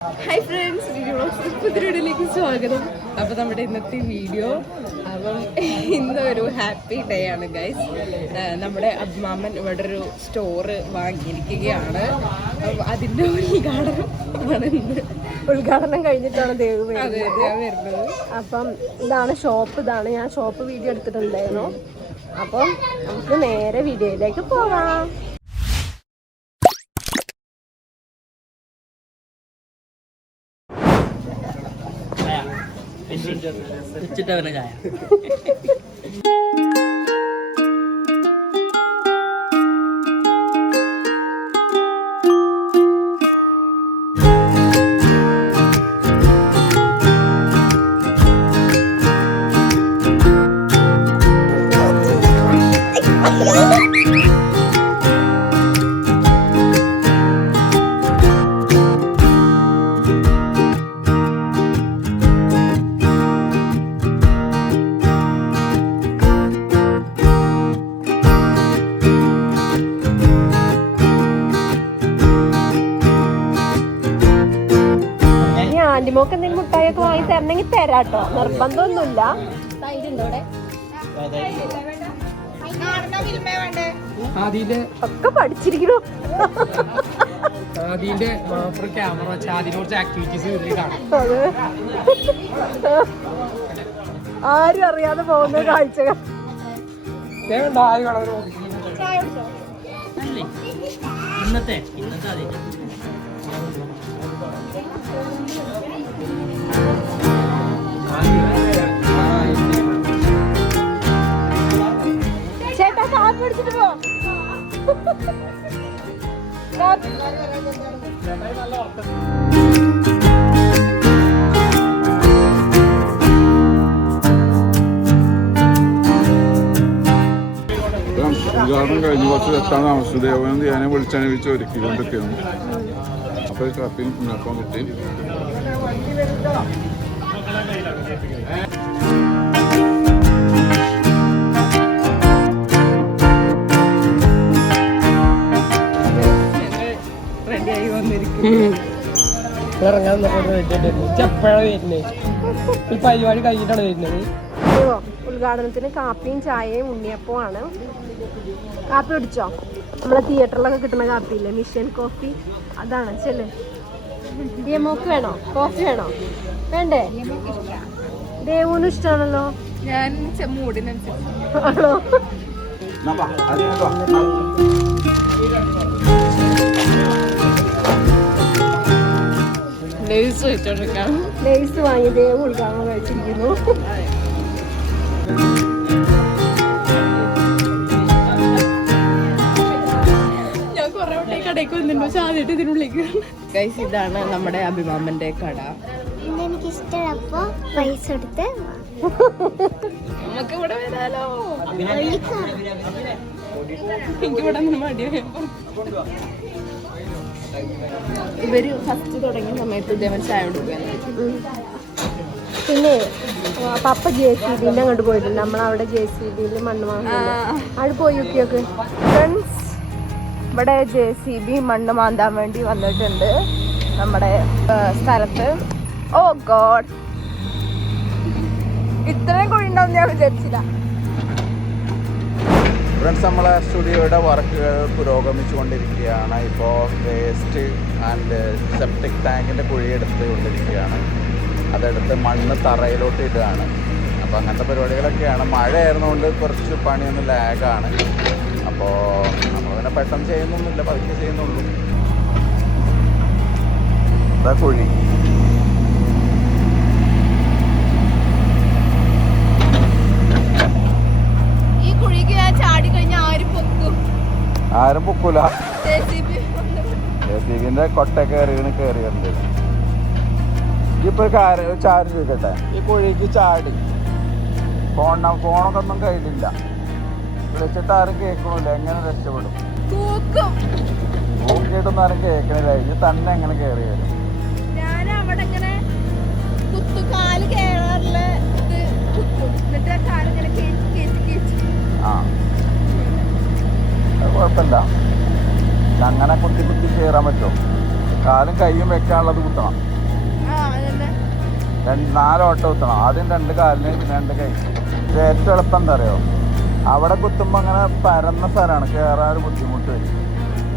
Hi friends video സ്വാഗതം. അപ്പോൾ നമ്മുടെ ഇന്നത്തെ വീഡിയോ അപ്പം ഇന്നൊരു ഹാപ്പി ഡേ ആണ് ഗൈസ് നമ്മുടെ അബ്മാമൻ ഇവിടെ ഒരു സ്റ്റോർ വാങ്ങിയിരിക്കുകയാണ് അതിന്റെ അതിന്റെ ഉദ്ഘാടനം ആണ് ഇന്ന്. ഉദ്ഘാടനം കഴിഞ്ഞിട്ടാണ് ദേവ് വരുന്നത്. അപ്പം ഇതാണ് ഷോപ്പ് ഇതാണ്. ഞാൻ ഷോപ്പ് വീഡിയോ എടുത്തിട്ടുണ്ടായിരുന്നു. അപ്പം നമുക്ക് നേരെ വീഡിയോയിലേക്ക് പോവാം. chơi nó dài à? തരണമെങ്കിൽ തരാട്ടോ. നിർബന്ധമൊന്നുമില്ല. ഒക്കെ പഠിച്ചിരിക്കണു ആദിന്റെ ക്യാമറ വെച്ചാൽ അതിന് കുറച്ച് ആക്ടിവിറ്റീസ് ആരും അറിയാതെ പോകുന്ന കാഴ്ചകൾ. ഇന്നത്തെ ഇന്നത്തെ അതെ ചേട്ടാ കാപ്പി പിടിച്ചിട്ട് പോ. കാപ്പി ഉദ്ഘാടനം കഴിഞ്ഞ് കുറച്ച് എത്താൻ താമസിച്ചു ദേവനന്ദ ഞാനെ വിളിച്ചനുഭവിച്ച് ഒരുക്കിക്കൊണ്ടിരിക്കുന്നു അപ്പോൾ കാപ്പിയും കുഞ്ഞപ്പം കിട്ടി. ഇറങ്ങാൻ പരിപാടി കഴിഞ്ഞിട്ടാണ് ഉദ്ഘാടനത്തിന് കാപ്പിയും ചായയും ഉണ്ണിയപ്പോ ആണ് കാപ്പി പിടിച്ചോ നമ്മളെ തിയേറ്ററിലൊക്കെ കിട്ടുന്ന കാപ്പിയില്ലേ? മിഷൻ കോഫി അതാണ് ചെല്ലേ. മോക്ക് വേണോ? കോഫി വേണോ? വേണ്ടേ? ദേവൂന് ഇഷ്ടമാണല്ലോ ഞാൻ ചെ- മൂടിനനുസരിച്ച്. ആണോ? ലേസ് വെച്ചോണ്ടിരിക്കാം. ലേസ് വാങ്ങി ദേവ് ഉദ്ഘാടനം കഴിച്ചിരിക്കുന്നു. ഞാൻ കുറെ വട്ടം കടയ്ക്ക് വന്നിട്ടുണ്ട് പക്ഷെ ആദ്യമായിട്ട് ഇതിനുള്ളിലേക്ക് ഇതാണ് നമ്മുടെ അഭിമാമന്റെ കട. ഇഷ്ടമുള്ളപ്പോ പൈസ കൊടുത്ത് നമുക്ക് ഇവിടെ വരാലോ. ഇവർ ഫസ്റ്റ് തുടങ്ങിയ സമയത്ത് ഇതേവൻ ചായ കൊടുക്കുകയാണ്. പിന്നെ പപ്പ ജെ സി ബിന്റെ അങ്ങോട്ട് പോയിട്ടുണ്ട്. നമ്മളവിടെ ജെ സി ബിയിൽ മണ്ണ് മാന്താ അവിടെ പോയി നോക്കിയൊക്കെ. ഫ്രണ്ട്സ് ഇവിടെ ജെ സി ബി മണ്ണ് മാന്താൻ വേണ്ടി വന്നിട്ടുണ്ട്. നമ്മുടെ സ്ഥലത്ത്. ഓ ഗോഡ് ഇത്രയും കുഴി ഉണ്ടാവും ഞാൻ വിചാരിച്ചില്ല. ഫ്രണ്ട്സ് നമ്മളെ സ്റ്റുഡിയോയുടെ വർക്കുകൾ പുരോഗമിച്ചുകൊണ്ടിരിക്കുകയാണ്. ഇപ്പോൾ വേസ്റ്റ് ആൻഡ് സെപ്റ്റിക് ടാങ്കിന്റെ കുഴി എടുത്ത് കൊണ്ടിരിക്കുകയാണ്. അതെടുത്ത് മണ്ണ് തറയിലോട്ട് ഇടുകയാണ്. അപ്പോൾ അങ്ങനത്തെ പരിപാടികളൊക്കെയാണ്. മഴ ആയിരുന്നുകൊണ്ട് കുറച്ച് പണിയൊന്ന് ലാഗാണ് അപ്പോൾ നമ്മൾ പിന്നെ പെട്ടെന്ന് ചെയ്യുന്നൊന്നുമില്ല പതുക്കെ ചെയ്യുന്നുള്ളൂ. അതാ കുഴി ഈ കുഴിക്ക് ഞാൻ ചാടി കഴിഞ്ഞാൽ ആരും പൊക്കും ആരും പൊക്കൂല. ജെസിബിന്റെ കൊട്ട കയറി കയറി വന്നത് ഇപ്പൊ ഒരു കാര്യം ഒരു ചാരി ചോദിക്കട്ടെ? ഈ കുഴിക്ക് ചാടി. ഫോൺ ഫോണൊക്കെ ഒന്നും കയ്യിലില്ല. വിളിച്ചിട്ട് ആരും കേൾക്കണില്ല. എങ്ങനെ രക്ഷപ്പെടും? നോക്കിയിട്ടൊന്നും ആരും കേൾക്കണില്ല. ഇനി തന്നെ എങ്ങനെ കയറി വരും? ഞാൻ അവിടെ കുത്തു കാൽ എന്നിട്ട് കാൽ അങ്ങനെ കുത്തി കുത്തി കയറാൻ പറ്റുമോ? കാലും കൈയും വെക്കാനുള്ളത് കുത്തണം. രണ്ട് നാലോട്ടം കുത്തണം. ആദ്യം രണ്ട് കാലിന് പിന്നെ രണ്ട് കൈ. ഇത് ഏറ്റവും എളുപ്പം എന്താ അറിയോ? അവിടെ കുത്തുമ്പോൾ അങ്ങനെ പരന്ന സ്ഥലമാണ്. കയറാൻ ഒരു ബുദ്ധിമുട്ട്. വരും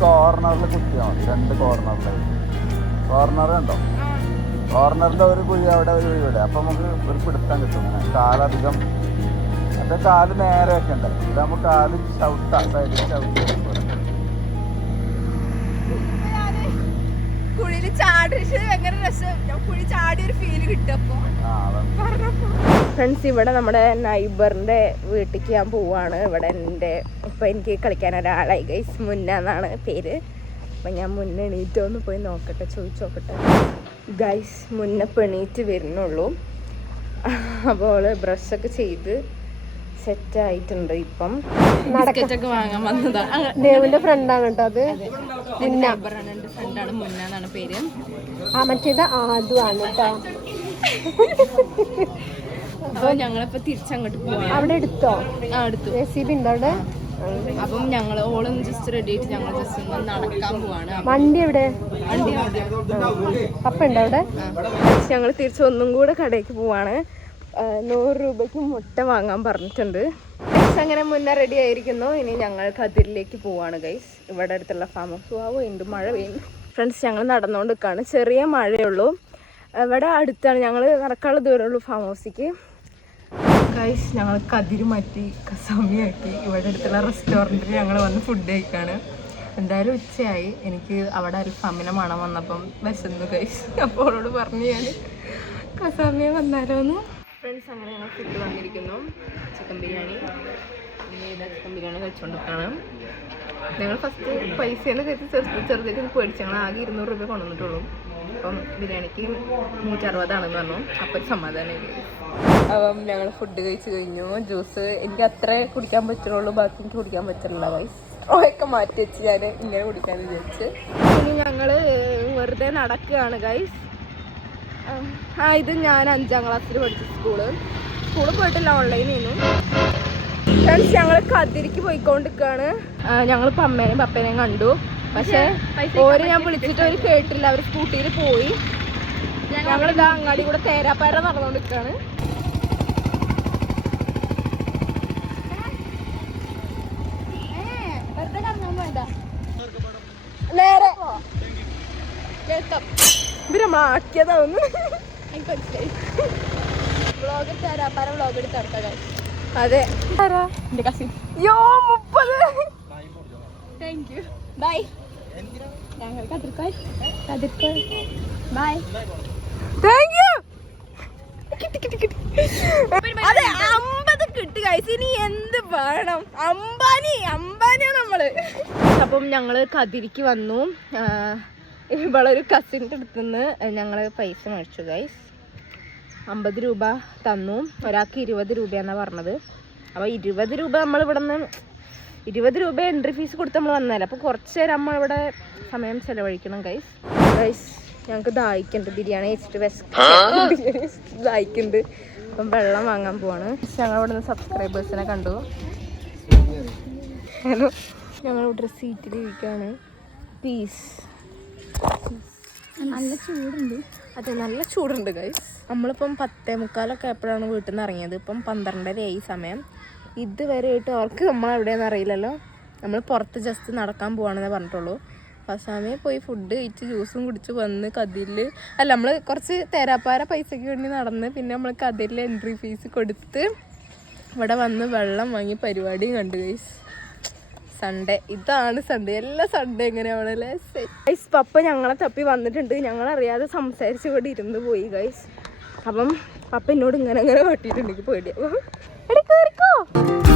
കോർണറിൽ കുത്തിയാൽ മതി. രണ്ട് കോർണറിൽ കോർണർ ഉണ്ടോ കോർണറിന്റെ ഒരു കുഴി അവിടെ ഒരു കുഴി ഇവിടെ. അപ്പം നമുക്ക് ഒരു പിടുത്തം കിട്ടും ഇങ്ങനെ. കാലധികം. മറ്റേ കാൽ നേരെ വെക്കണ്ടേ? ഇതാകുമ്പോൾ കാൽ ചവിട്ട. സൈഡിൽ ചവിട്ടി കുഴിയിൽ ഭയങ്കര രസം? കുഴി ചാടിയ ഒരു ഫീൽ കിട്ടപ്പോ ഫ്രണ്ട്സ് ഇവിടെ നമ്മുടെ നൈബറിന്റെ വീട്ടിലേക്ക് ഞാൻ പോവാണ്. ഇവിടെ എന്റെ ഇപ്പൊ എനിക്ക് കളിക്കാൻ ഒരാളായി. ഗൈസ് മുന്ന എന്നാണ് പേര്. അപ്പൊ ഞാൻ മുന്ന എണീറ്റ് ഒന്ന് പോയി നോക്കട്ടെ ചോദിച്ചു നോക്കട്ടെ. ഗൈസ് മുന്നേ പെണീറ്റ് വരുന്നുള്ളൂ. അപ്പോൾ ബ്രഷൊക്കെ ചെയ്ത് സെറ്റ് ആയിട്ടുണ്ട് ഇപ്പം. ദേവിന്റെ ഫ്രണ്ടാണ് കേട്ടോ അത്. ഫ്രണ്ടാണ് പേര്. ആ മറ്റേത് ആദു ആണ് കേട്ടോ. അപ്പൊ ഞങ്ങളിപ്പോ തിരിച്ചങ്ങോട്ട് പോവാം. അവിടെ എടുത്തോ? ആ എടുത്തു. ജെ സി ബി ഉണ്ടോ അവിടെ? അപ്പം ഞങ്ങൾ ഓളൊന്ന് ജസ്റ്റ് റെഡി ആയിട്ട് ഞങ്ങൾ ജസ്റ്റ് ഒന്ന് നടക്കാൻ പോവാണ്. വണ്ടി എവിടെ? വണ്ടി പപ്പ ഉണ്ടോ അവിടെ? ഞങ്ങൾ തിരിച്ചൊന്നും കൂടെ കടയ്ക്ക് പോവാണ്. നൂറ് രൂപയ്ക്ക് മുട്ട വാങ്ങാൻ പറഞ്ഞിട്ടുണ്ട്. ഗൈസ് അങ്ങനെ മുന്നേ റെഡി ആയിരിക്കുന്നു. ഇനി ഞങ്ങൾ കതിരിലേക്ക് പോവാണ് ഗൈസ് ഇവിടെ അടുത്തുള്ള ഫാം ഹൗസ് ആവോ ഉണ്ട് മഴ പെയ്യുന്നു. ഫ്രണ്ട്സ് ഞങ്ങൾ നടന്നുകൊണ്ട് നിൽക്കുകയാണ് ചെറിയ മഴയുള്ളൂ. ഇവിടെ അടുത്താണ്. ഞങ്ങൾ നടക്കാനുള്ള ദൂരമുള്ളൂ ഫാം ഹൗസിക്ക് ഗൈസ് ഞങ്ങൾ കതിര് മാറ്റി കസാമിയാക്കി ഇവിടെ അടുത്തുള്ള റെസ്റ്റോറന്റിൽ ഞങ്ങൾ വന്ന് ഫുഡ് കഴിക്കുകയാണ് എന്തായാലും ഉച്ചയായി. എനിക്ക് അവിടെ അൽഫാമിനെ മണം വന്നപ്പം വിശന്നു ഗൈസ് അപ്പോൾ അവളോട് പറഞ്ഞു ഞാൻ കസാമിയ വന്നാലോ എന്ന് ഫ്രണ്ട്സ് അങ്ങനെ ഞങ്ങൾ ഫുഡ് വന്നിരിക്കുന്നു. ചിക്കൻ ബിരിയാണി. ചിക്കൻ ബിരിയാണി കഴിച്ചുകൊണ്ടിരിക്കുകയാണ് ഞങ്ങൾ ഫസ്റ്റ് പൈസേനെ കരുതി ചെറുത് ചെറുതായിട്ട് പേടിച്ചു ഞങ്ങൾ ആകെ ഇരുന്നൂറ് രൂപ കൊണ്ടുവന്നിട്ടുള്ളൂ. അപ്പം ബിരിയാണിക്ക് നൂറ്ററുപതാണെന്ന് പറഞ്ഞു. അപ്പം സമാധാനമായി അപ്പം ഞങ്ങൾ ഫുഡ് കഴിച്ച് കഴിഞ്ഞു. ജ്യൂസ് എനിക്ക് അത്രേ കുടിക്കാൻ പറ്റുള്ളൂ. ബാക്കി എനിക്ക് കുടിക്കാൻ പറ്റില്ല വൈസ് ഒക്കെ മാറ്റി വെച്ച് ഞാൻ ഇങ്ങനെ കുടിക്കാൻ വിചാരിച്ച്. ഇനി ഞങ്ങൾ വെറുതെ നടക്കുകയാണ് ഗൈസ് ആ ഇത് ഞാൻ അഞ്ചാം ക്ലാസ്സിൽ പഠിച്ച സ്കൂൾ. സ്കൂളിൽ പോയിട്ടില്ല ഓൺലൈൻ ചെയ്യുന്നു ഫ്രണ്ട്സ് ഞങ്ങൾ കതിരിക്ക് പോയിക്കൊണ്ടിരിക്കുകയാണ് ഞങ്ങളിപ്പോൾ അമ്മേനെയും പപ്പേനെയും കണ്ടു. പക്ഷേ ഓര് ഞാൻ വിളിച്ചിട്ട് അവർ കേട്ടില്ല. അവർ സ്കൂട്ടിയിൽ പോയി. ഞങ്ങളിതാ അങ്ങാടി കൂടെ തേരാപ്പാര നടന്നുകൊണ്ടിരിക്കുകയാണ് ഇവർ നമ്മളാക്കിയതാവുന്നു എനിക്ക് മനസ്സിലായി. വ്ളോഗ് വ്ളോഗ് അതെ. എന്റെ കസിൻ യോ മുപ്പത്. താങ്ക് യു ബൈ ഞങ്ങൾ കതിർക്കോൾ. കതിർക്കോൾ. ബൈ താങ്ക് യു അതെ അമ്പത് കിട്ടി കഴിച്ച് ഇനി എന്ത് വേണം? അംബാനി അംബാനിയാണ് നമ്മൾ. അപ്പം ഞങ്ങൾ കതിരിക്ക് വന്നു. ഇവളൊരു കസിന്റെ അടുത്ത് നിന്ന് ഞങ്ങൾ പൈസ മേടിച്ചു ഗൈസ് അമ്പത് രൂപ തന്നു. ഒരാൾക്ക് ഇരുപത് രൂപയാണെന്നാണ് പറഞ്ഞത്. അപ്പോൾ ഇരുപത് രൂപ നമ്മൾ ഇവിടെ നിന്ന് ഇരുപത് രൂപ എൻട്രി ഫീസ് കൊടുത്ത് നമ്മൾ വന്നാലേ അപ്പോൾ കുറച്ച് നേരം നമ്മൾ ഇവിടെ സമയം ചിലവഴിക്കണം ഗൈസ് ഗൈസ് ഞങ്ങൾക്ക് ദാഹിക്കുന്നുണ്ട്. ബിരിയാണി കഴിച്ചിട്ട് വിശ ദാഹിക്കുന്നുണ്ട്. അപ്പം വെള്ളം വാങ്ങാൻ പോവാണ്. ഞങ്ങൾ ഇവിടെ നിന്ന് സബ്സ്ക്രൈബേഴ്സിനെ കണ്ടു ഹലോ ഞങ്ങളിവിടെ സീറ്റിൽ ഇരിക്കുകയാണ് പീസ് നല്ല ചൂടുണ്ട്. അതെ നല്ല ചൂടുണ്ട് ഗൈസ് നമ്മളിപ്പം പത്തേ മുക്കാലൊക്കെ എപ്പോഴാണ് വീട്ടിൽ നിന്ന് ഇറങ്ങിയത്. ഇപ്പം പന്ത്രണ്ടരയായി സമയം. ഇതുവരെ ആയിട്ട് അവർക്ക് നമ്മളെവിടെയെന്ന് അറിയില്ലല്ലോ. നമ്മൾ പുറത്ത് ജസ്റ്റ് നടക്കാൻ പോവാണെന്നേ പറഞ്ഞിട്ടുള്ളൂ. ഫസാമയെ പോയി ഫുഡ് കഴിച്ച് ജ്യൂസും കുടിച്ച് വന്ന് കതിരിൽ അല്ല നമ്മൾ കുറച്ച് തേരാപ്പാര പൈസയ്ക്ക് വേണ്ടി നടന്ന് പിന്നെ നമ്മൾ കതിരിൽ എൻട്രി ഫീസ് കൊടുത്ത് ഇവിടെ വന്ന് വെള്ളം വാങ്ങി പരിപാടിയും കണ്ടു ഗൈസ് സൺഡേ ഇതാണ് സൺഡേ എല്ലാ സൺഡേ എങ്ങനെയാണ് ഗൈസ് പപ്പ ഞങ്ങളെ തപ്പി വന്നിട്ടുണ്ട്. ഞങ്ങൾ അറിയാതെ സംസാരിച്ച് ഇവിടെ ഇരുന്ന് പോയി ഗൈസ് അപ്പം പപ്പ എന്നോട് ഇങ്ങനെ ഇങ്ങനെ വെട്ടിയിട്ടുണ്ട് പേടിയാവും എടി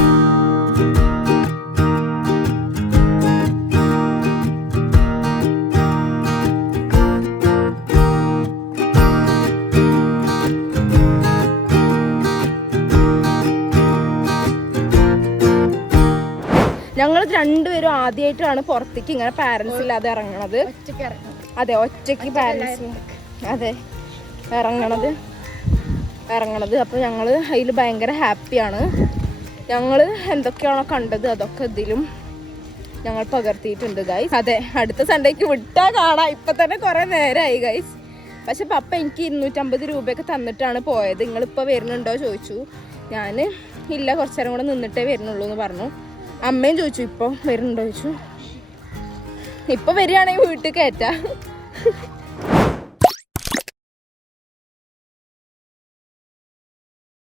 രണ്ടുപേരും ആദ്യമായിട്ടാണ് പുറത്തേക്ക് ഇങ്ങനെ പാരന്റ്സ് ഇല്ലാതെ ഇറങ്ങണത്. അതെ ഒറ്റയ്ക്ക് പാരന്റ്സ് അതെ ഇറങ്ങണത്. ഇറങ്ങണത്. അപ്പോൾ ഞങ്ങൾ അതിൽ ഭയങ്കര ഹാപ്പിയാണ് ഞങ്ങൾ എന്തൊക്കെയാണോ കണ്ടത് അതൊക്കെ ഇതിലും ഞങ്ങൾ പകർത്തിയിട്ടുണ്ട് ഗൈസ് അതെ അടുത്ത സൺഡേക്ക് വിട്ടാ കാണാം. ഇപ്പൊ തന്നെ കൊറേ നേരമായി ഗൈസ് പക്ഷെ പപ്പ എനിക്ക് ഇരുന്നൂറ്റമ്പത് രൂപയൊക്കെ തന്നിട്ടാണ് പോയത്. നിങ്ങളിപ്പോൾ വരുന്നുണ്ടോ ചോദിച്ചു. ഞാൻ ഇല്ല കുറച്ചു നേരം കൂടെ നിന്നിട്ടേ വരുന്നുള്ളൂ എന്ന് പറഞ്ഞു. അമ്മയും ചോദിച്ചു ഇപ്പോൾ വരുന്നുണ്ടോ? ചോദിച്ചു. ഇപ്പോൾ വരികയാണെങ്കിൽ വീട്ടിൽ കയറ്റാം.